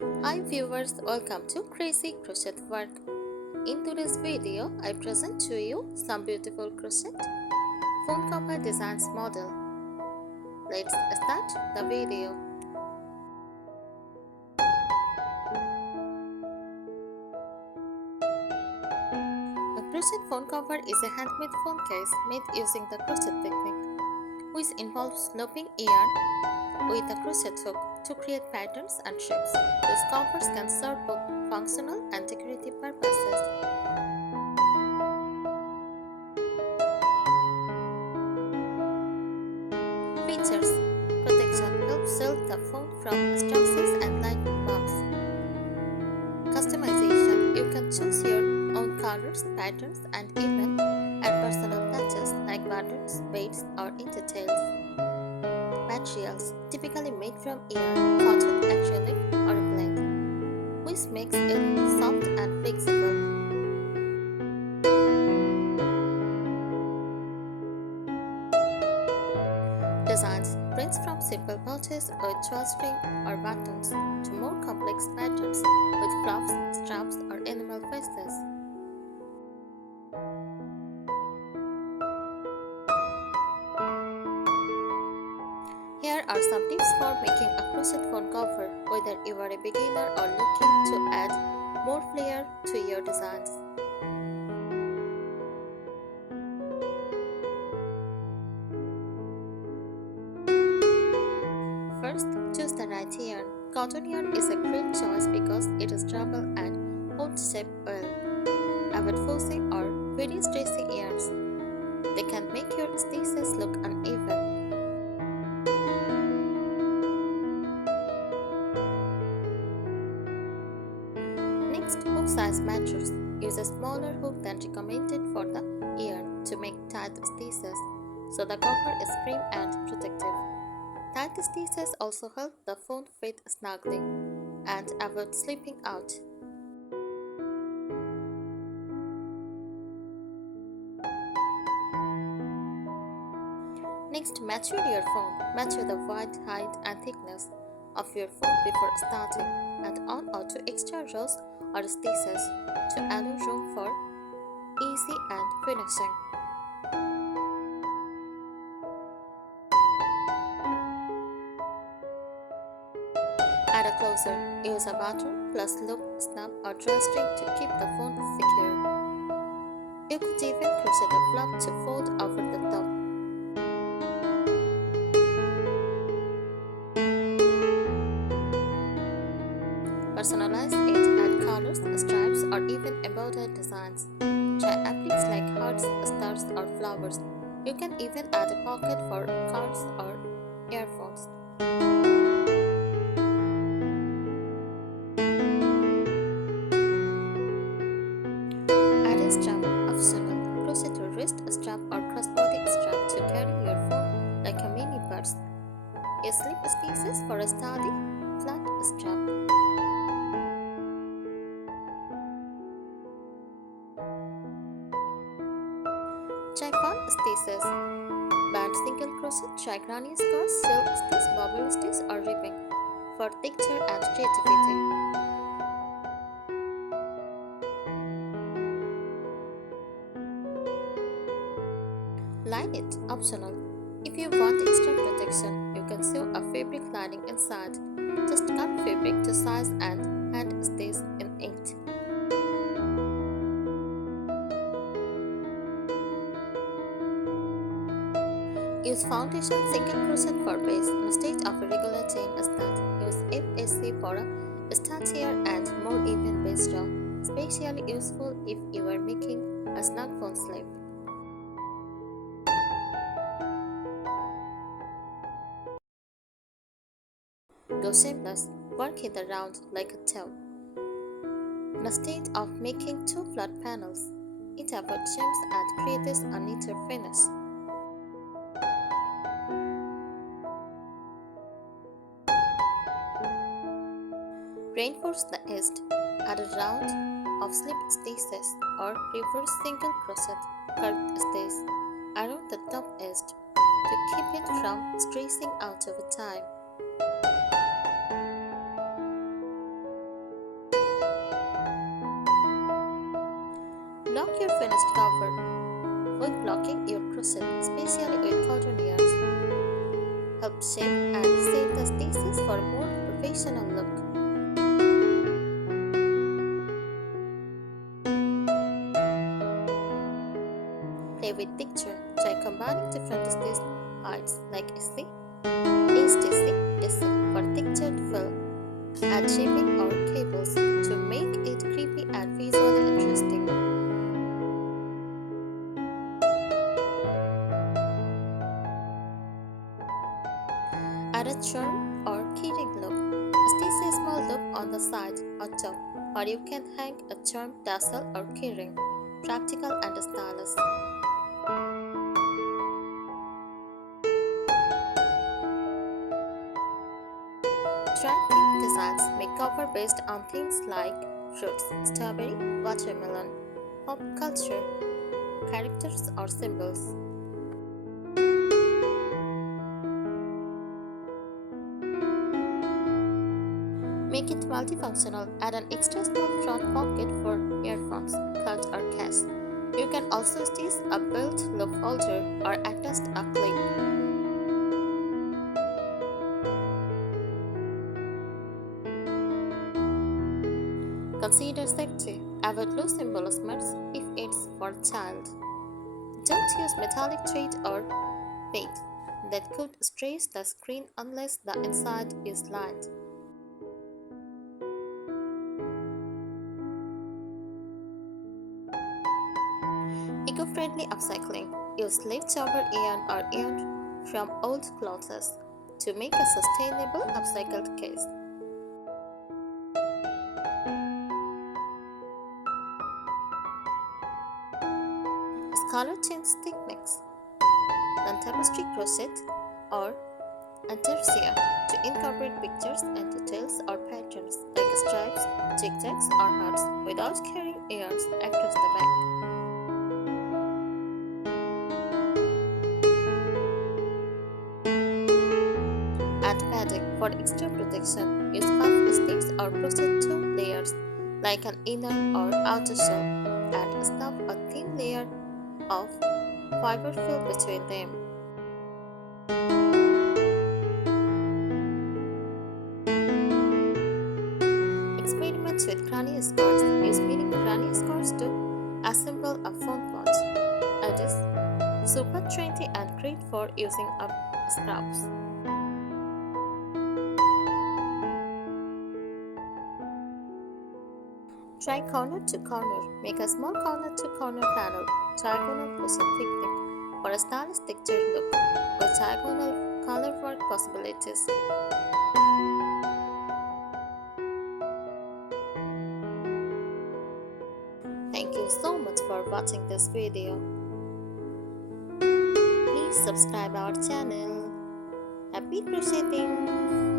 Hi viewers, welcome to Crazy Crochet Work. In today's video, I present to you some beautiful crochet phone cover designs model. Let's start the video. A crochet phone cover is a handmade phone case made using the crochet technique, which involves looping yarn with a crochet hook to create patterns and shapes. These covers can serve both functional and decorative purposes. Features: protection helps shield the phone from scratches and light bumps. Customization: you can choose your own colors, patterns, and even add personal touches like buttons, beads, or details. Materials: typically made from yarn, cotton, acrylic, or a blend, which makes it soft and flexible. Designs: range from simple pouches with drawstring or buttons to more complex patterns with fluffs, straps, or animal faces. Here are some tips for making a crochet phone cover, whether you are a beginner or looking to add more flair to your designs. First, choose the right yarn. Cotton yarn is a great choice because it is durable and holds shape well. Avoid fuzzy or very stretchy yarns. They can make your stitches look uneven. Next, hook size matters. Use a smaller hook than recommended for the yarn to make tight stitches, so the cover is firm and protective. Tight stitches also help the phone fit snugly and avoid slipping out. Next, measure your phone. Measure the width, height, and thickness of your phone before starting, and on or two extra rows or stitches to allow room for easy and finishing. Add a closer. Use a button plus loop, snap, or drawstring to keep the phone secure. You could even crochet a flap to fold over the top. Personalize it, add colors, stripes, or even embroidered designs. Try appliques like hearts, stars, or flowers. You can even add a pocket for cards or earphones. Add a strap, optional. Crochet a wrist strap or crossbody strap to carry your phone like a mini purse. A slip stitches for a sturdy, flat strap. Try fun stitches. Band single crochet, try granny scars, silk stitch, bubble stitch, or ribbing for texture and creativity. Line it, optional. If you want extra protection, you can sew a fabric lining inside. Just cut fabric to size and hand stitch in it. Use foundation single crochet for base instead of a regular chain stud. Use FSC for a sturdier and more even base row, especially useful if you are making a snug phone sleeve. Go seamless, work it around like a toe. Instead of making two flat panels, it avoids seams and creates a neater finish. Reinforce the edge, add a round of slip stitches or reverse single crochet curved stitch around the top edge to keep it from stretching out over time. your finished cover. Avoid blocking your crochet, especially with cotton yarns. Help shape and set the stitches for a more professional look. Play with texture. Try combining different stitch heights like SC, HTC, DC for textured fill. Add shaping or cables to make it creepy and visually interesting. Add a charm or keyring loop. Stitch a small loop on the side or top, or you can hang a charm tassel or keyring. Practical and stylish. Try theme designs. Make cover based on themes like fruits, strawberry, watermelon, pop culture, characters, or symbols. Make it multifunctional. Add an extra small front pocket for earphones, card, or cash. You can also stitch a belt loop holder or attach a clip. Consider safety. Avoid loose embellishments if it's for a child. Don't use metallic thread or paint that could stretch the screen unless the inside is lined. Eco-friendly upcycling. Use leftover yarn or yarn from old clothes to make a sustainable upcycled case. Color change techniques. Learn tapestry crochet or intarsia to incorporate pictures and details or patterns like stripes, zigzags, or hearts without carrying yarns across the back. Add padding for extra protection. Use puff sticks or crochet 2 layers like an inner or outer shell and stuff a thin layer of fiber fill between them. Experiment with granny scarves. Use mini granny scarves to assemble a phone pot. It is super trendy and great for using up scraps. Try corner to corner. Make a small corner to corner panel, diagonal crochet technique for a stylish textured look with diagonal color work possibilities. Thank you so much for watching this video. Please subscribe our channel. Happy crocheting!